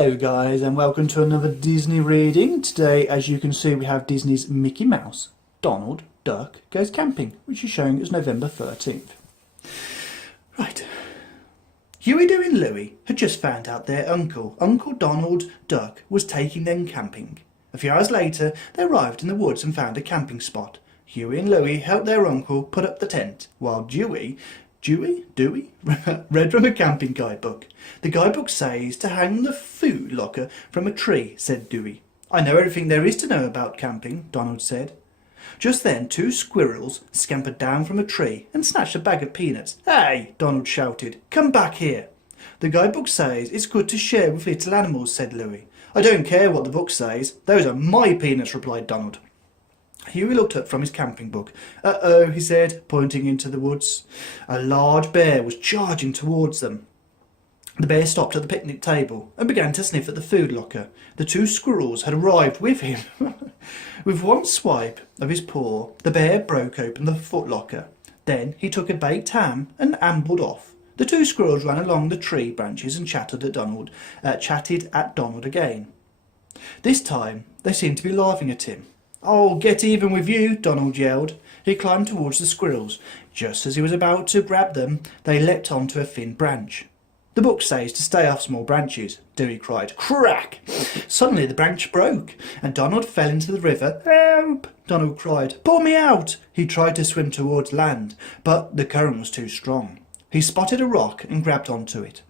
Hello guys, and welcome to another Disney reading. Today, as you can see, we have Disney's Mickey Mouse, Donald Duck Goes Camping, which is showing as November 13th. Right. Huey, Dewey and Louie had just found out their Uncle Donald Duck, was taking them camping. A few hours later, they arrived in the woods and found a camping spot. Huey and Louie helped their uncle put up the tent, while Dewey, read from a camping guidebook. The guidebook says to hang the food locker from a tree, said Dewey. I know everything there is to know about camping, Donald said. Just then, two squirrels scampered down from a tree and snatched a bag of peanuts. Hey, Donald shouted, come back here. The guidebook says it's good to share with little animals, said Louie. I don't care what the book says. Those are my peanuts, replied Donald. Huey looked up from his camping book. Uh-oh, he said, pointing into the woods. A large bear was charging towards them. The bear stopped at the picnic table and began to sniff at the food locker. The two squirrels had arrived with him. With one swipe of his paw, the bear broke open the foot locker. Then he took a baked ham and ambled off. The two squirrels ran along the tree branches and chatted at Donald again. This time they seemed to be laughing at him. I'll get even with you, Donald yelled. He climbed towards the squirrels. Just as he was about to grab them, they leapt onto a thin branch. The book says to stay off small branches, Dewey cried. Crack! Suddenly the branch broke, and Donald fell into the river. Help! Donald cried. Pull me out! He tried to swim towards land, but the current was too strong. He spotted a rock and grabbed onto it.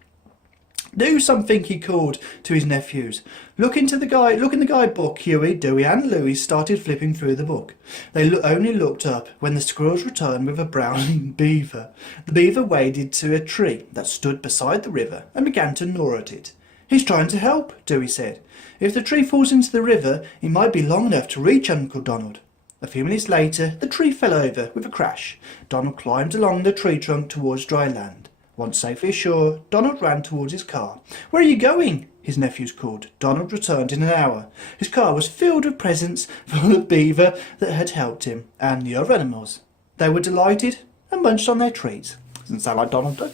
Do something, he called to his nephews. Look in the guidebook. Huey, Dewey and Louie started flipping through the book. They only looked up when the squirrels returned with a brown beaver. The beaver waded to a tree that stood beside the river and began to gnaw at it. He's trying to help, Dewey said. If the tree falls into the river, it might be long enough to reach Uncle Donald. A few minutes later, the tree fell over with a crash. Donald climbed along the tree trunk towards dry land. Once safely ashore, Donald ran towards his car. Where are you going? His nephews called. Donald returned in an hour. His car was filled with presents for the beaver that had helped him and the other animals. They were delighted and munched on their treats. Doesn't sound like Donald Duck.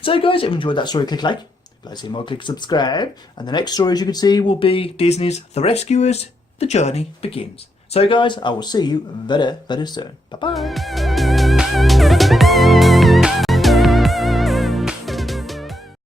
So guys, if you enjoyed that story, click like. If you'd like to see more, click subscribe. And the next story, as you can see, will be Disney's The Rescuers. The journey begins. So guys, I will see you very, very soon. Bye-bye.